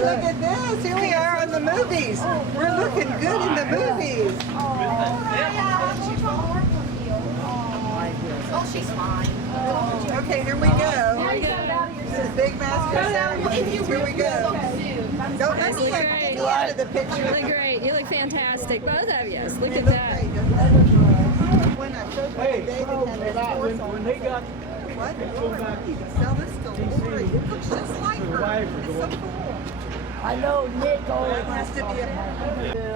look at this. Here we are on the movies. We're looking good in the movies. Oh, she's fine. Okay, here we go. This is Big Master Sound movies. Here we go. Don't let me get you out of the picture. You look great. You look fantastic. Both of you. Look They at look that. great. When I showed you David had this horse on. When they got What? Sell this to Lori. It looks just like her. It's so cool. I know Nick always That has to be a for the zoo.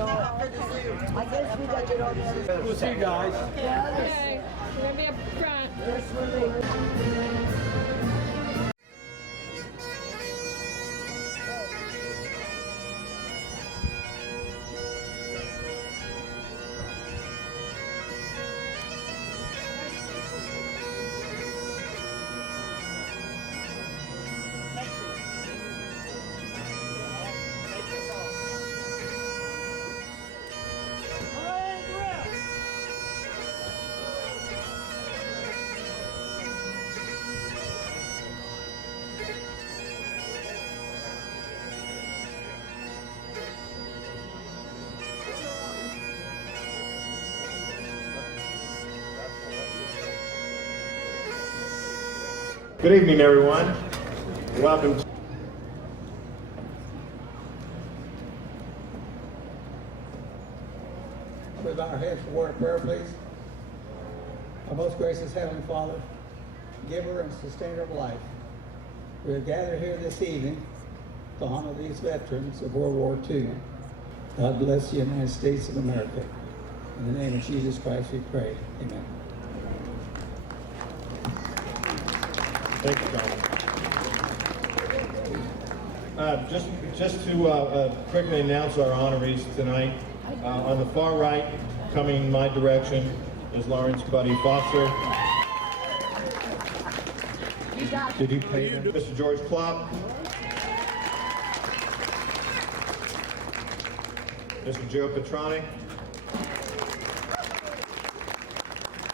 I guess we got it on the other we'll see you guys. Okay. We're going to be up front. Good evening, everyone. Welcome. We bow our heads for a word of prayer, please. Our most gracious Heavenly Father, giver and sustainer of life, we are gathered here this evening to honor these veterans of World War II. God bless the United States of America. In the name of Jesus Christ we pray. Amen. Thank you, John. Just to quickly announce our honorees tonight. On the far right, coming my direction, is Lawrence Buddy Foster. Did you pay him? Mr. George Klopp. Mr. Joe Petronic.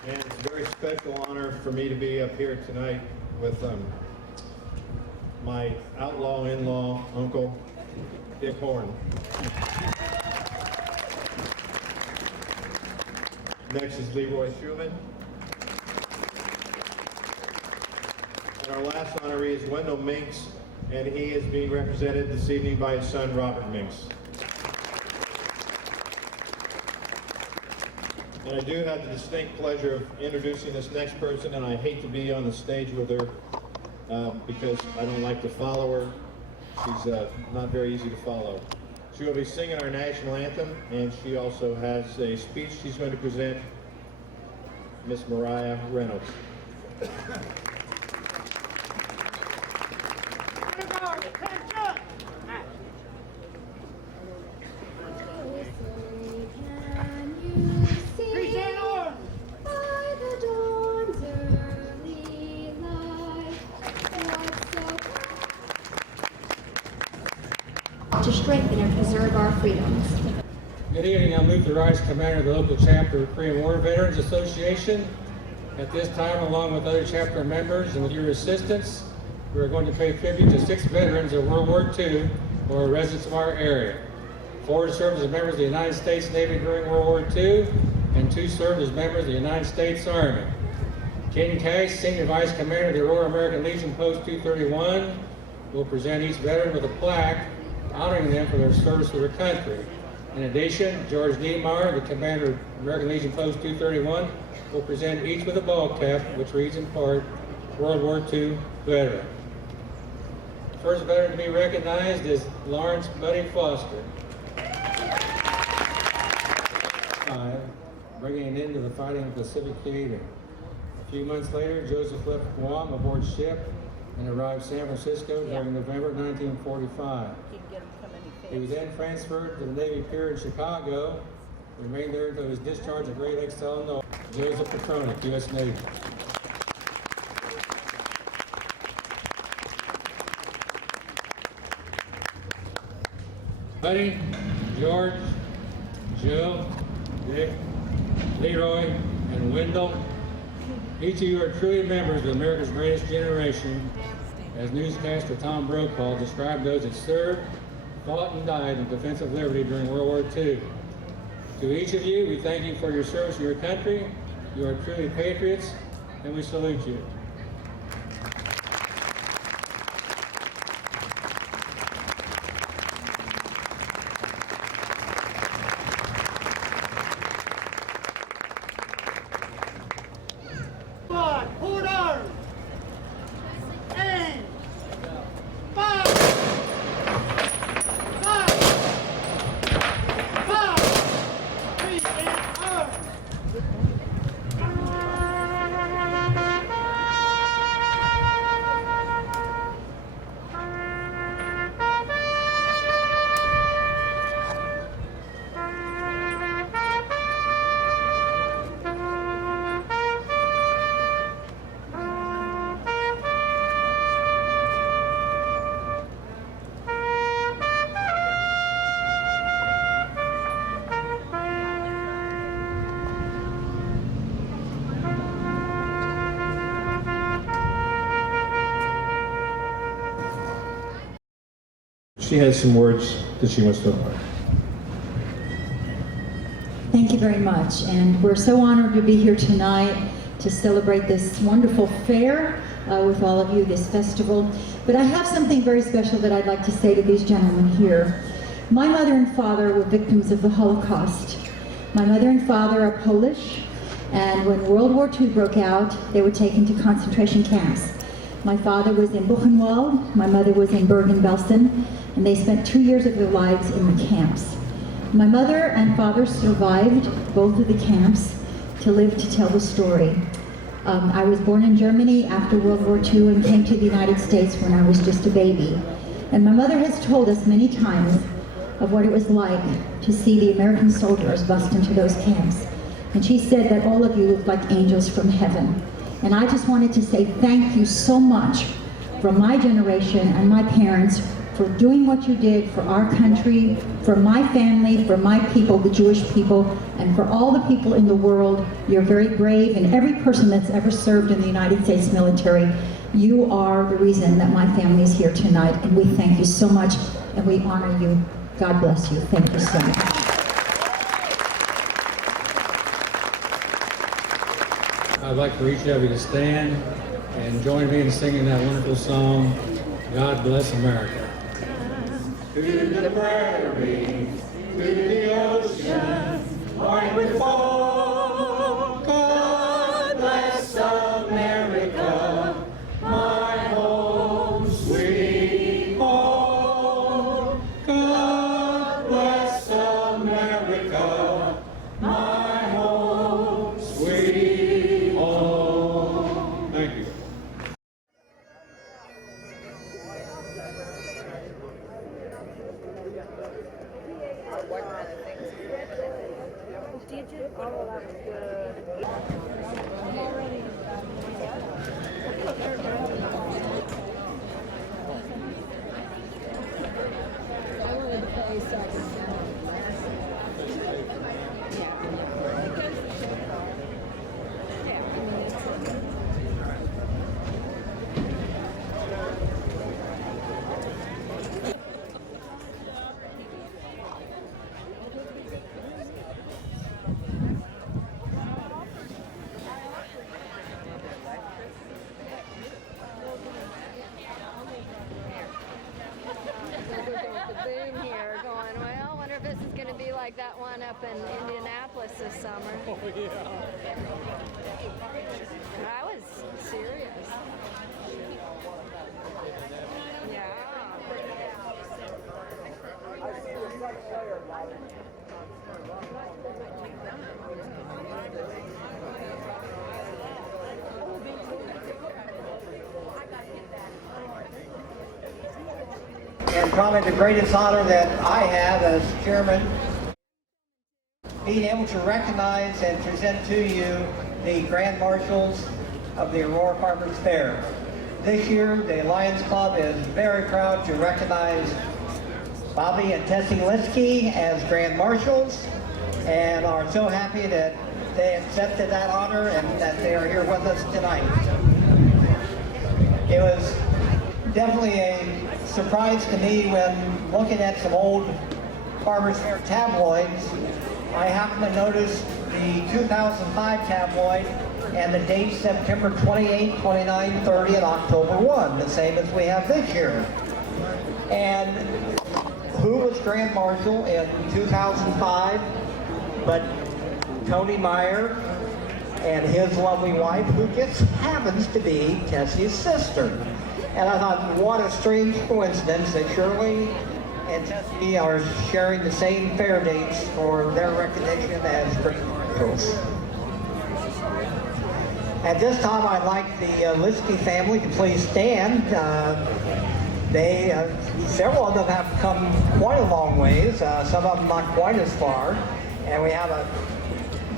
And it's a very special honor for me to be up here tonight with my outlaw in-law, Uncle Dick Horn. Next is Leroy Schumann. And our last honoree is Wendell Minks, and he is being represented this evening by his son, Robert Minks. And I do have the distinct pleasure of introducing this next person, and I hate to be on the stage with her because I don't like to follow her. She's not very easy to follow. She will be singing our national anthem, and she also has a speech she's going to present, Miss Mariah Reynolds. To strengthen and preserve our freedoms. Good evening, I'm Luther Rice, commander of the local chapter of Korean War Veterans Association. At this time, along with other chapter members and with your assistance, we are going to pay tribute to 6 veterans of World War II who are residents of our area. 4 served as members of the United States Navy during World War II, and 2 served as members of the United States Army. Ken Cash, Senior Vice Commander of the Aurora American Legion Post 231, will present each veteran with a plaque honoring them for their service to their country. In addition, George Niemeyer, the commander of American Legion Post 231, will present each with a ball cap, which reads in part, World War II veteran. The first veteran to be recognized is Lawrence Buddy Foster. Bringing an end to the fighting in the Pacific Theater. A few months later, Joseph left Guam aboard ship and arrived San Francisco during November 1945. He was then transferred to the Navy Pier in Chicago, remained there until his discharge at Great Lakes, Illinois. Joseph Petronic, U.S. Navy. Buddy, George, Joe, Dick, Leroy, and Wendell. Each of you are truly members of America's greatest generation. As newscaster Tom Brokaw described those that served, fought and died in defense of liberty during World War II. To each of you, we thank you for your service to your country. You are truly patriots, and we salute you. She has some words that she wants to impart. Thank you very much, and we're so honored to be here tonight to celebrate this wonderful fair with all of you, this festival. But I have something very special that I'd like to say to these gentlemen here. My mother and father were victims of the Holocaust. My mother and father are Polish, and when World War II broke out, they were taken to concentration camps. My father was in Buchenwald, my mother was in Bergen-Belsen, and they spent 2 years of their lives in the camps. My mother and father survived both of the camps to live to tell the story. I was born in Germany after World War II and came to the United States when I was just a baby. And my mother has told us many times of what it was like to see the American soldiers bust into those camps. And she said that all of you looked like angels from heaven. And I just wanted to say thank you so much from my generation and my parents for doing what you did for our country, for my family, for my people, the Jewish people, and for all the people in the world. You're very brave, and every person that's ever served in the United States military, you are the reason that my family is here tonight, and we thank you so much, and we honor you. God bless you. Thank you so much. I'd like for each of you to stand and join me in singing that wonderful song, God Bless America. To the prairie, to the ocean, white with foam, God bless America, my home, sweet home. God bless America, my home, sweet home. Thank you. I wanted to play second. Boom here going, well, I wonder if this is going to be like that one up in Indianapolis this summer. Oh, yeah. I was serious. Yeah. And probably the greatest honor that I have as chairman, being able to recognize and present to you the Grand Marshals of the Aurora Farmers Fair. This year, the Lions Club is very proud to recognize Bobby and Tessie Linsky as Grand Marshals, and are so happy that they accepted that honor and that they are here with us tonight. It was definitely a surprise to me when looking at some old Farmers Fair tabloids, I happened to notice the 2005 tabloid and the dates September 28, 29, 30, and October 1, the same as we have this year. And who was Grand Marshal in 2005 but Tony Meyer and his lovely wife, who just happens to be Tessie's sister. And I thought, what a strange coincidence that Shirley and Tessie are sharing the same fair dates for their recognition as Grand Marshals. At this time, I'd like the Liskey family to please stand. Several of them have come quite a long ways, some of them not quite as far. And we have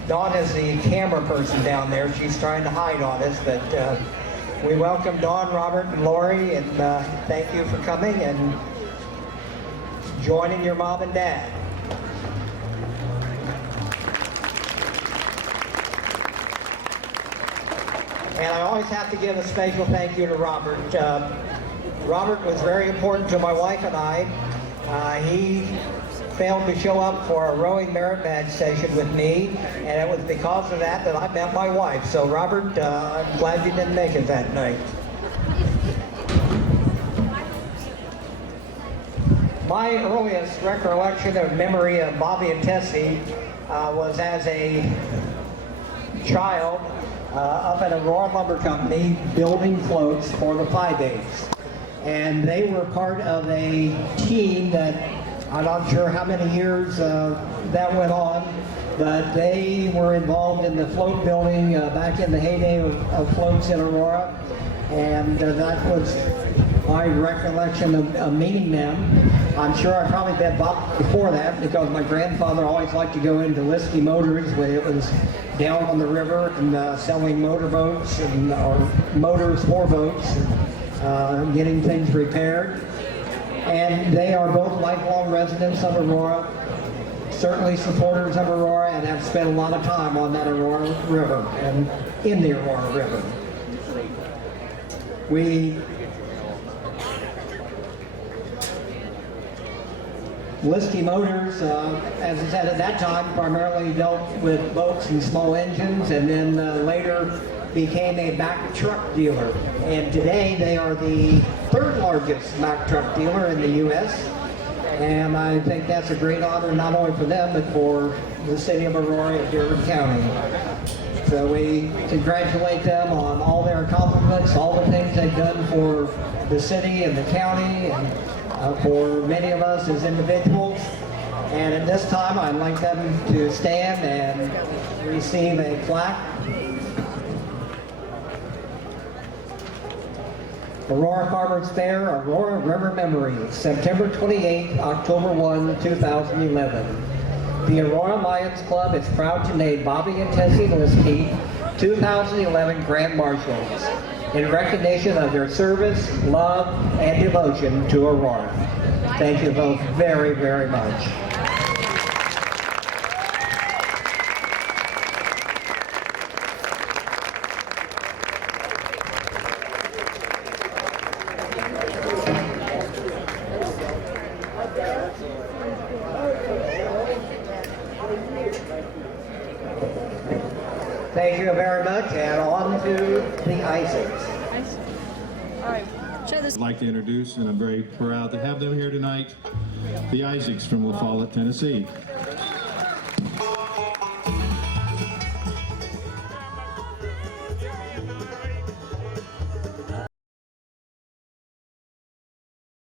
Dawn is the camera person down there. She's trying to hide on us, but we welcome Dawn, Robert, and Lori, and thank you for coming and joining your mom and dad. And I always have to give a special thank you to Robert. Robert was very important to my wife and I. He failed to show up for a rowing merit badge session with me, and it was because of that I met my wife. So Robert, I'm glad you didn't make it that night. My earliest recollection of memory of Bobby and Tessie was as a child up at Aurora Lumber Company building floats for the Pi Days. And they were part of a team that I'm not sure how many years that went on, but they were involved in the float building back in the heyday of floats in Aurora. And that was my recollection of meeting them. I'm sure I probably met Bob before that because my grandfather always liked to go into Liskey Motors when it was down on the river and selling motorboats and or motors for boats and getting things repaired. And they are both lifelong residents of Aurora, certainly supporters of Aurora, and have spent a lot of time on that Aurora River and in the Aurora River. Liskey Motors, as I said at that time, primarily dealt with boats and small engines, and then later became a Mack truck dealer. And today they are the third largest Mack truck dealer in the U.S. And I think that's a great honor not only for them, but for the city of Aurora and Dearborn County. So we congratulate them on all their accomplishments, all the things they've done for the city and the county, and for many of us as individuals. And at this time, I'd like them to stand and receive a plaque. Aurora Farmers Fair, Aurora River Memories, September 28, October 1, 2011. The Aurora Lions Club is proud to name Bobby and Tessie Liskey 2011 Grand Marshals in recognition of their service, love, and devotion to Aurora. Thank you both very, very much. Thank you very much, and on to the Isaacs. All right. I'd like to introduce, and I'm very proud to have them here tonight, the Isaacs from La Follette, Tennessee.